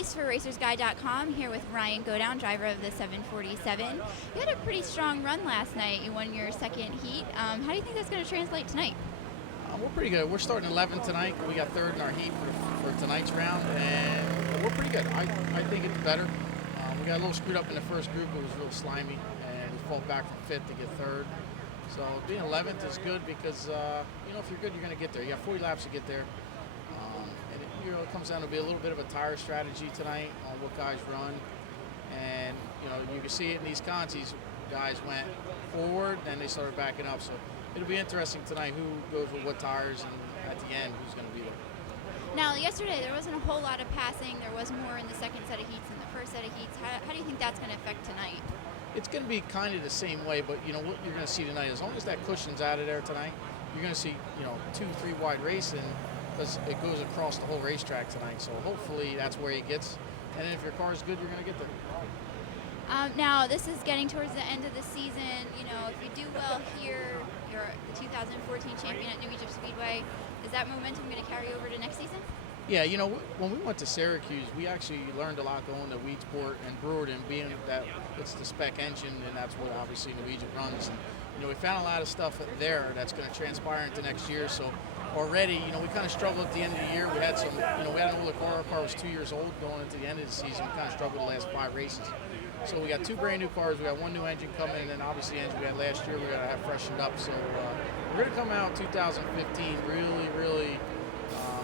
Elise for RacersGuide.com here with Ryan Godown, driver of the 747. You had a pretty strong run last night. You won your second heat. How do you think that's going to translate tonight? We're pretty good. We're starting 11 tonight. We got third in our heat for tonight's round, and we're pretty good. I think it's better. We got a little screwed up in the first group. It was real slimy, and we fought back from fifth to get third. So being 11th is good because, if you're good, you're going to get there. You got 40 laps to get there. And it comes down to be a little bit of a tire strategy tonight on what guys run. And, you can see it in these contests. Guys went forward, then they started backing up. So it'll be interesting tonight who goes with what tires, and at the end, who's going to be there. Now, yesterday there wasn't a whole lot of passing. There was more in the second set of heats than the first set of heats. How do you think that's going to affect tonight? It's going to be kind of the same way, but what you're going to see tonight, as long as that cushion's out of there tonight, you're going to see 2-3 wide racing because it goes across the whole racetrack tonight. So hopefully that's where it gets. And then if your car is good, you're going to get there. Now, this is getting towards the end of the season. If you do well here, you're the 2014 champion at New Egypt Speedway. Is that momentum going to carry over to next season? Yeah, when we went to Syracuse, we actually learned a lot going to Weedsport and Brewerton, being that it's the spec engine, and that's what obviously New Egypt runs. And, we found a lot of stuff there that's going to transpire into next year. So already, we kind of struggled at the end of the year. We had some, we had an older car. Our car was 2 years old going into the end of the season. We kind of struggled the last 5 races. So we got 2 brand new cars. We got 1 new engine coming, and then obviously the engine we had last year, we got to have freshened up. So we're going to come out 2015 really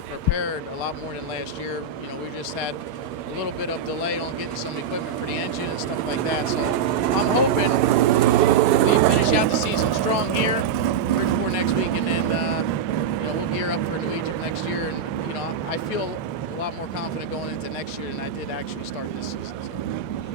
prepared a lot more than last year. We just had a little bit of delay on getting some equipment for the engine and stuff like that. So I'm hoping we finish out the season strong here, Bridgeport next week, and then we'll gear up for New Egypt next year. And I feel a lot more confident going into next year than I did actually starting this season. So.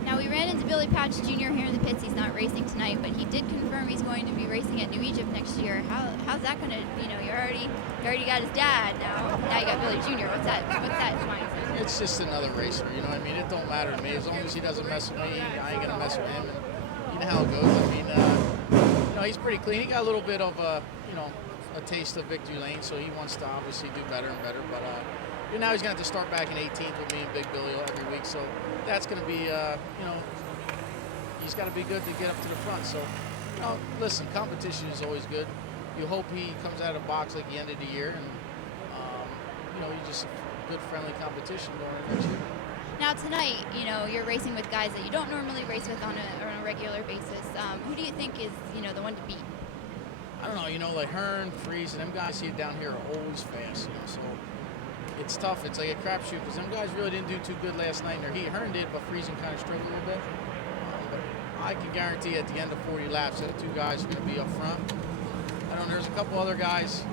Now, we ran into Billy Patch Jr. here in the pits. He's not racing tonight, but he did confirm he's going to be racing at New Egypt next year. How's that going to, you already got his dad now. Now you got Billy Jr. What's that mindset? It's just another racer, It don't matter to me. As long as he doesn't mess with me, I ain't going to mess with him. And you know how it goes. He's pretty clean. He got a little bit of a taste of victory lane, so he wants to obviously do better and better. But now he's going to have to start back in 18th with me and Big Billy every week. So that's going to be, he's got to be good to get up to the front. So, listen, competition is always good. You hope he comes out of the box like the end of the year, and you just good friendly competition going into next year. Now tonight, you're racing with guys that you don't normally race with on a regular basis. Who do you think is the one to beat? I don't know. Like Hearn, Freeze, and them guys see it down here are always fast. So it's tough. It's like a crapshoot because them guys really didn't do too good last night in their heat. Hearn did, but Freeze kind of struggled a little bit. But I can guarantee at the end of 40 laps that the 2 guys are going to be up front. There's a couple other guys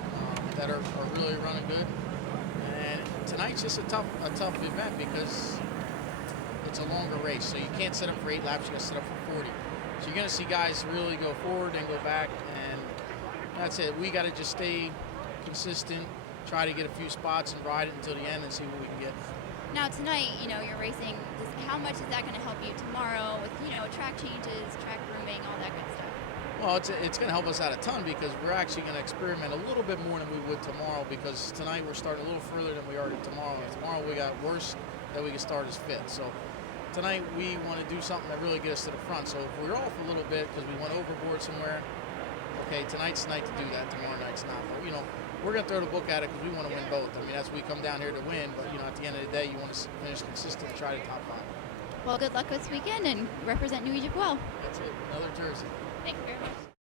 that are really running good. And tonight's just a tough event because it's a longer race. So you can't set up for 8 laps, you got to set up for 40. So you're going to see guys really go forward and go back, and that's it. We got to just stay consistent, try to get a few spots and ride it until the end and see what we can get. Now tonight, you're racing. How much is that going to help you tomorrow with, track changes, track grooming, all that good stuff? Well, it's going to help us out a ton because we're actually going to experiment a little bit more than we would tomorrow because tonight we're starting a little further than we are tomorrow. And tomorrow we got worse that we can start as 5th. So tonight we want to do something that really gets us to the front. So if we're off a little bit because we went overboard somewhere, okay, tonight's the night to do that. Tomorrow night's not. But, we're going to throw the book at it because we want to win both. That's we come down here to win. But, at the end of the day, you want to finish consistent and try to top 5. Well, good luck this weekend and represent New Egypt well. That's it. Another jersey. Thank you very much.